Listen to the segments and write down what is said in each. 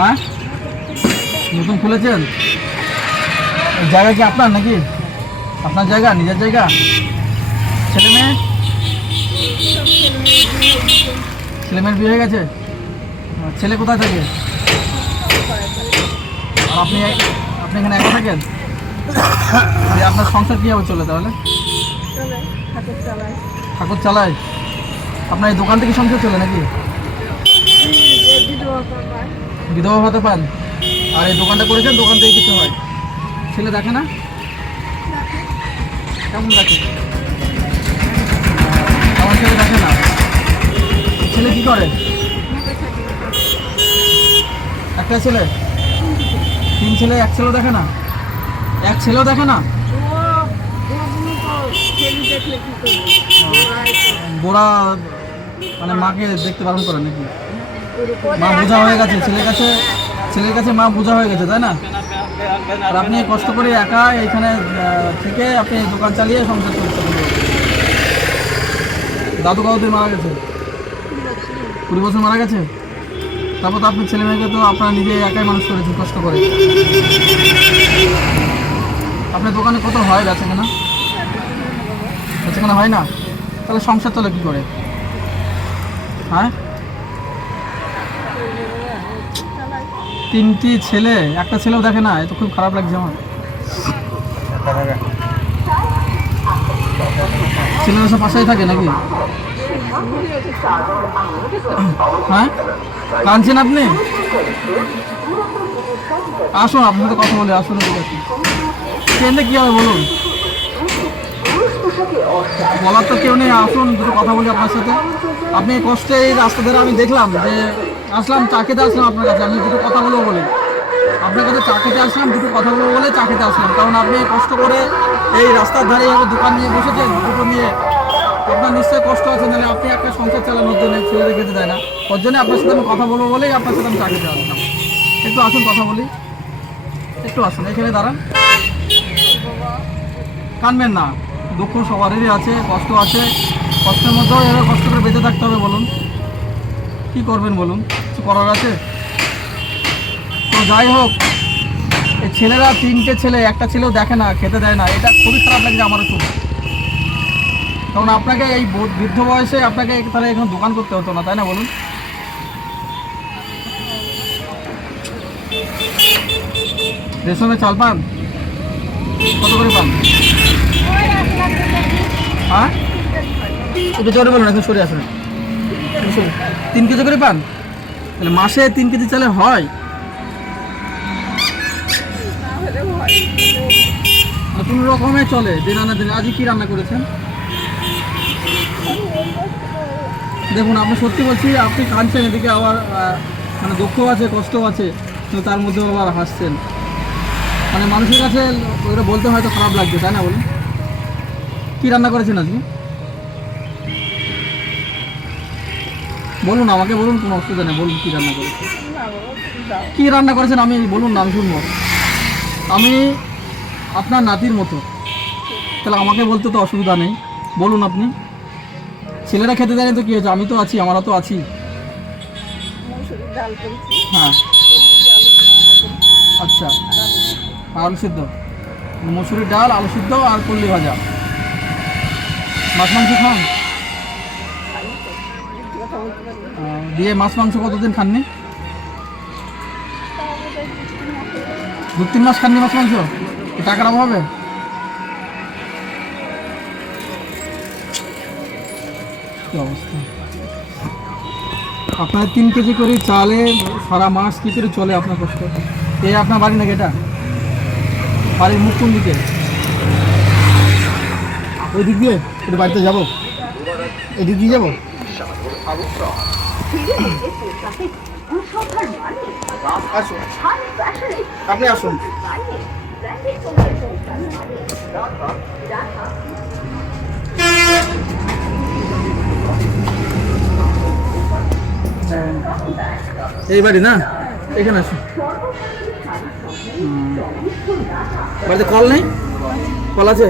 হ্যাঁ, নতুন খুলেছেন? জায়গা কি আপনার নাকি? আপনার জায়গা, নিজের জায়গা? ছেলে মেয়ে? ছেলে মেয়ের বিয়ে হয়ে গেছে? ছেলে কোথায় থাকে? আর আপনি আপনি এখানে একা থাকেন? আপনার সংসার কীভাবে চলে তাহলে? ঠাকুর চালায়? আপনার এই দোকান থেকে সংসার চলে নাকি? বিধবা ভাতা পান? আর এই দোকানটা করেছেন, দোকান থেকে কিছু হয়? ছেলে দেখে না? কেমন দেখে? আমার ছেলে দেখে না। ছেলে কি করে? একটা ছেলে? 3 ছেলে, এক ছেলেও দেখে না? এক ছেলেও দেখে না? বোরা মানে মাকে দেখতে বারণ করে নাকি? মা বোঝা হয়ে গেছে ছেলের কাছে মা বোঝা হয়ে গেছে, তাই না? আর আপনি কষ্ট করে একা এখানে থেকে আপনি দোকান চালিয়ে সংসার চলছে। দাদু কাউদের মারা গেছে? 20 বছর মারা গেছে? তারপর তো আপনার ছেলে মেয়েকে তো আপনার নিজে একাই মানুষ করেছেন কষ্ট করে। আপনার দোকানে কত হয় বেচাকেনা? বেচাকেনা হয় না? তাহলে সংসার চলে কী করে? হ্যাঁ, 3টি ছেলে, একটা ছেলেও দেখে না? এ তো খুব খারাপ লাগছে আমার। ছেলেরা সব পাশেই থাকে নাকি? হ্যাঁ, কাঁদছেন আপনি? আসুন, আপনার সাথে কথা বলে আসুন। ট্রেনে কী হবে বলুন? বলার তো কেউ নেই, আসুন দুটো কথা বলি আপনার সাথে। আপনি কষ্টে এই রাস্তা ধরে আমি দেখলাম যে আসলাম, চা খেতে আসলাম আপনার কাছে, আমি দুটো কথা বলবো বলে আপনার কাছে চা খেতে আসলাম, দুটো কথা বলবো বলে চা খেতে আসলাম। কারণ আপনি কষ্ট করে এই রাস্তার ধারে এভাবে দোকান নিয়ে বসেছেন দুটো নিয়ে, আপনার নিশ্চয়ই কষ্ট আছে। নাহলে আপনি একটা সংসার চালানোর জন্য ছেলেদের খেতে দেয় না, ওর জন্য আপনার সাথে আমি কথা বলবো বলেই আপনার সাথে আমি চা খেতে আসলাম। একটু আসুন, কথা বলি। একটু আসুন, এখানে দাঁড়ান। কানবেন না, দুঃখ সবারই আছে, কষ্ট আছে। কষ্টের মধ্যেও এভাবে কষ্ট করে বেঁচে থাকতে হবে। বলুন কী করবেন, বলুন কিছু করার আছে? তো যাই হোক, এই ছেলেরা 3টে ছেলে, একটা ছেলেও দেখে না, খেতে দেয় না, এটা খুবই খারাপ লাগছে আমারও খুব। কারণ আপনাকে এই বৃদ্ধ বয়সে আপনাকে তাহলে এখানে দোকান করতে হতো না, তাই না বলুন? রেশনে চাল পান? কত করে পান? হ্যাঁ, একটু জোরে বলুন, এখন সরে আসুন। 3 কেজি করে পান? তাহলে মাসে 3 কেজি চালে হয়? কোনো রকমে চলে দিন আনা দিন। আজকে কী রান্না করেছেন? দেখুন, আপনি সত্যি বলছি, আপনি কাঁদছেন, এদিকে আবার মানে দুঃখ আছে, কষ্ট আছে, কিন্তু তার মধ্যেও আবার হাসছেন। মানে মানুষের কাছে ওটা বলতে হয়তো খারাপ লাগছে, তাই না বলুন? কী রান্না করেছেন আজকে বলুন, আমাকে বলুন, কোনো অসুবিধা নেই, বলুন কী রান্না করেছেন। কী রান্না করেছেন আমি বলুন না, আমি শুনবো। আমি আপনার নাতির মতো, তাহলে আমাকে বলতে তো অসুবিধা নেই, বলুন আপনি। ছেলেরা খেতে দেয়নি তো কী হয়েছে? আমি তো আছি, আমরা তো আছি। হ্যাঁ, আচ্ছা, আলু সিদ্ধ, মসুরির ডাল, আলু সিদ্ধ আর কুল্লি ভাজা। মাছ মাংস খান? দিয়ে মাছ মাংস কতদিন খাননি? 2-3 মাস খাননি মাছ মাংস? টাকার অভাবে? কি অবস্থা আপনার? 3 কেজি করে চালে সারা মাস কী করে চলে আপনার কষ্ট? এই আপনার বাড়ি নাকি এটা? বাড়ির মুখ কোন দিকে? ওই দিক দিয়ে? একটু বাড়িতে যাবো, এদিক দিয়ে যাবো। আসুন, আপনি আসুন। এই বাড়ি না? এখানে আসুন। বাড়িতে কল নেই? কল আছে?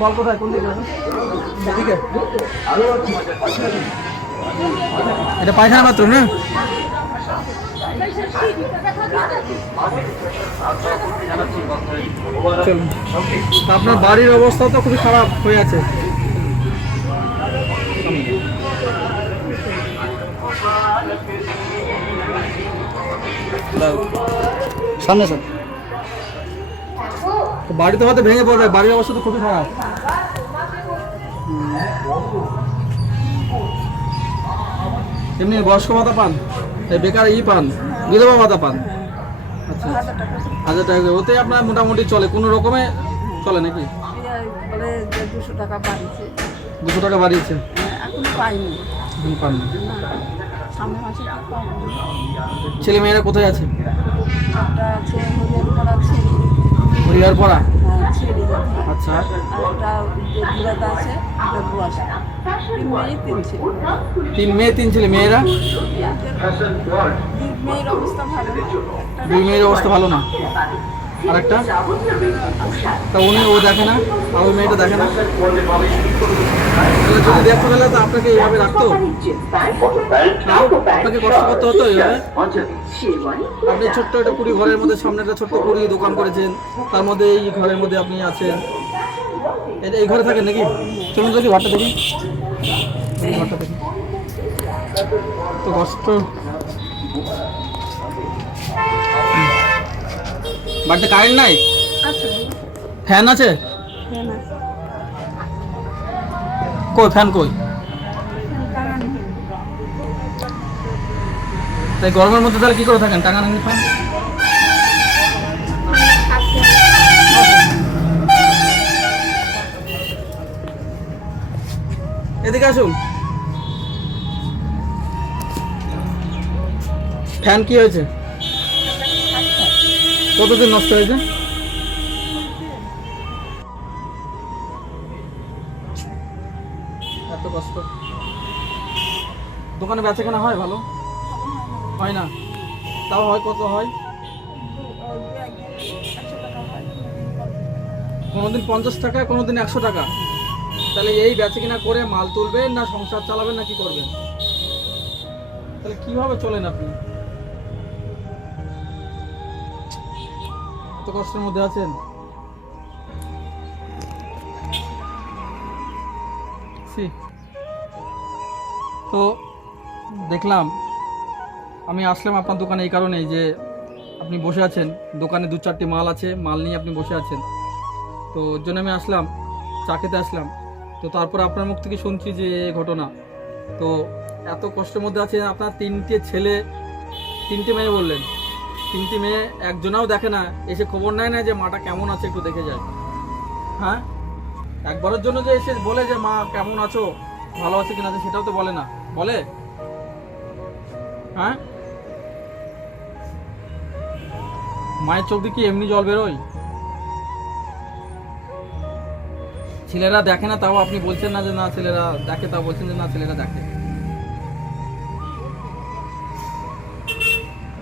কল কোথায়, কোন দিকে? এদিকে? এটা পায়খানা মাত্র না? চলুন। তা আপনার বাড়ির অবস্থা তো খুবই খারাপ হয়ে আছে। সামনে স্যার, বাড়িতে হয়তো ভেঙে পড়বে, বাড়ির অবস্থা তো খুবই খারাপ। এমনি বয়স্ক ভাতা পান, এই বেকার পান, বিধবা ভাতা পান? আচ্ছা, 1000 টাকা করে। ওতে আপনার মোটামুটি চলে, কোনো রকমে চলে নাকি? 200 টাকা বাড়িয়েছে। 200 টাকা বাড়িয়েছে? এখন পাইনি। এখন পাননি? সামনের মাসে পাবো। ছেলে মেয়েরা কোথায় আছে? একটা আছে হরিয়ারপাড়া ছেড়ে। হরিয়ারপাড়া? হ্যাঁ, ছেড়ে যাবে। আচ্ছা। আর একটা দূরাতে আছে, একটা বুয়াশা। 3 মেয়ে 3 ছেলে। 3 মেয়ে 3 ছেলে। মেয়েরা? মেয়ের অবস্থা ভালো না। 2 মেয়ের অবস্থা ভালো না। আরেকটা? তা ও দেখে না? আর ওই মেয়েটা দেখে না? তাহলে যদি দেখতে পেলে তো আপনাকে এইভাবে রাখতো? আপনাকে কষ্ট করতে হতো এইভাবে? আপনি ছোট্ট একটা কুড়ি ঘরের মধ্যে, সামনে একটা ছোট্ট কুড়ি দোকান করেছেন, তার মধ্যে এই ঘরের মধ্যে আপনি আছেন। এই ঘরে থাকেন নাকি? চলুন দেখি ঘরটা দেখি। ঘরটা দেখি তো কষ্ট। বাড়িতে কারেন্ট নাই? আছে। ফ্যান আছে? ফ্যান আছে। কই ফ্যান কই? তাই গরমের মধ্যে তাহলে কি করে থাকেন? টাঙানি ফ্যান? এদিকে আসুন। ফ্যান কি হয়েছে? কতদিন নষ্ট হয়েছে? এত কষ্ট। দোকানে বেচা কেনা হয় ভালো? হয় না? তাও হয়, কত হয়? কোনোদিন 50 টাকা, কোনোদিন 100 টাকা। তাহলে এই বেচা কেনা করে মাল তুলবেন না সংসার চালাবেন না কি করবেন? তাহলে কিভাবে চলেন আপনি? এত কষ্টের মধ্যে আছেন। তো দেখলাম, আমি আসলাম আপনার দোকানে এই কারণেই যে আপনি বসে আছেন দোকানে, 2-4টি মাল আছে, মাল নিয়ে আপনি বসে আছেন। তো ওর জন্য আমি আসলাম, চা খেতে আসলাম। তো তারপর আপনার মুখ থেকে শুনছি যে এই ঘটনা। তো এত কষ্টের মধ্যে আছে আপনার। 3টে ছেলে, 3টে মেয়ে বললেন। 3টে মেয়ে একজনাও দেখে না, এসে খবর নেয় না যে মাটা কেমন আছে, একটু দেখে যায়? হ্যাঁ, একবারের জন্য যে এসে বলে যে মা কেমন আছো, ভালো আছে কিনা সেটাও তো বলে না। বলে? হ্যাঁ, মায়ের চোখ দিয়ে কি এমনি জল বেরোয়? ছেলেরা দেখে না, তাও আপনি বলছেন না যে না ছেলেরা দেখে, তাও বলছেন যে না ছেলেরা দেখে।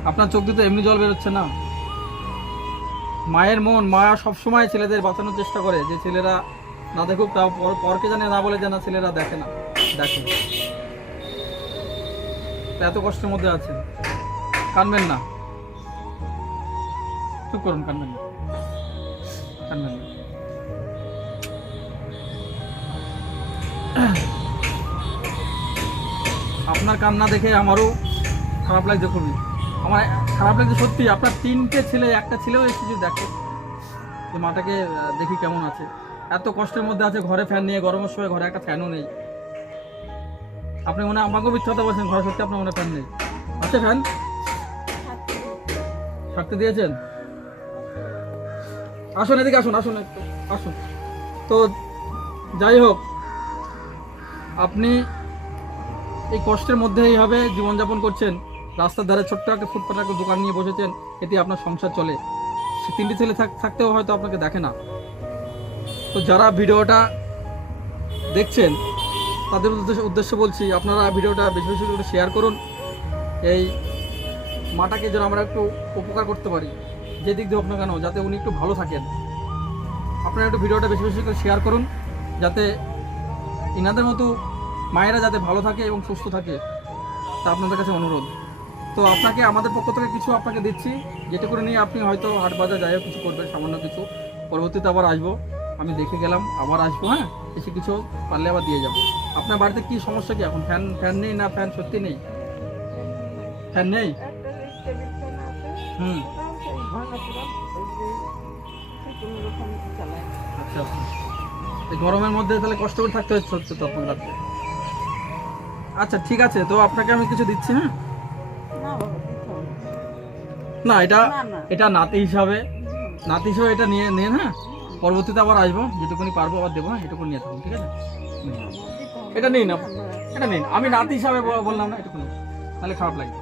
আপনার চোখ দিয়ে তো এমনি জল বেরোচ্ছে না। মায়ের মন, মা সবসময় ছেলেদের বাঁচানোর চেষ্টা করে যে ছেলেরা না দেখুক, তাও পরকে জানে না বলে যে না ছেলেরা দেখে না, দেখে। এত কষ্টের মধ্যে আছে, কানবেন না, চুপ করুন, কানবেন না, কানবেন না। আপনার কান্না দেখে আমারও খারাপ লাগছে খুবই। আমার খারাপ লাগছে সত্যি। আপনার 3টে ছেলে, একটা ছেলেও এসে যদি দেখে যে মাটাকে দেখি কেমন আছে। এত কষ্টের মধ্যে আছে, ঘরে ফ্যান নিয়ে, গরমের সময় ঘরে একটা ফ্যানও নেই। আপনি মনে হয় আমাকেও মিথ্যা কথা বলছেন, ঘরে সত্যি আপনার মনে ফ্যান নেই? আছে ফ্যান? থাকতে দিয়েছেন? আসুন এদিকে, আসুন আসুন একটু আসুন। তো যাই হোক, আপনি এই কষ্টের মধ্যে এইভাবে জীবনযাপন করছেন, রাস্তার ধারে ছোট্ট একটা ফুটপাতে একটা দোকান নিয়ে বসেছেন, এতে আপনার সংসার চলে। 3টে ছেলে থাকতেও হয়তো আপনাকে দেখে না। তো যারা ভিডিওটা দেখছেন তাদের উদ্দেশ্য বলছি, আপনারা ভিডিওটা বেশি বেশি করে শেয়ার করুন। এই মাটাকে যেন আমরা একটু উপকার করতে পারি, যে দিক দিয়ে হোক না কেন, যাতে উনি একটু ভালো থাকেন। আপনারা একটু ভিডিওটা বেশি বেশি করে শেয়ার করুন, যাতে ইনাদের মতো মায়েরা যাতে ভালো থাকে এবং সুস্থ থাকে, তা আপনাদের কাছে অনুরোধ। তো তো আপনাকে আমাদের পক্ষ থেকে কিছু আপনাকে দিচ্ছি, যেটা করে নিয়ে আপনি হয়তো হাট বাজার যাই হোক কিছু করবেন, সামান্য কিছু। পরবর্তীতে আবার আসবো, আমি দেখে গেলাম, আবার আসবো, হ্যাঁ, এসে কিছু পারলে আবার দিয়ে যাবো। আপনার বাড়িতে কি সমস্যা কি এখন? ফ্যান ফ্যান নেই না ফ্যান সত্যি নেই? ফ্যান নেই? হুম, আচ্ছা আচ্ছা। এই গরমের মধ্যে তাহলে কষ্ট করে থাকতে হচ্ছে তো আপনার রাত্রে। আচ্ছা ঠিক আছে, তো আপনাকে আমি কিছু দিচ্ছি, হ্যাঁ। না বাবা, দিতে হবে না এটা না, না। এটা নাতি হিসাবে এটা নিয়ে নেন, হ্যাঁ। পরবর্তীতে আবার আসবো, যেটুকুনি পারবো আবার দেবো, হ্যাঁ, এটুকুনি নিয়ে থাকুন, ঠিক আছে। হুম। এটা নিন এটা নিন, আমি নাতি হিসাবে বললাম না, এটুকুনি, তাহলে খারাপ লাগবে।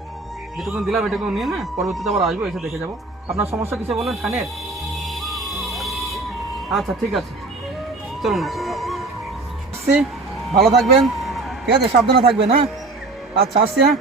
যেটুকুনি দিলাম এটুকুনি নিয়ে, হ্যাঁ, পরবর্তীতে আবার আসবো, এসে দেখে যাবো। আপনার সমস্যা কিছু বললেন ফ্যানের? আচ্ছা ঠিক আছে, চলুন আসছি, ভালো থাকবেন, ঠিক আছে, সাবধানে থাকবেন, হ্যাঁ। আচ্ছা আসছি, হ্যাঁ।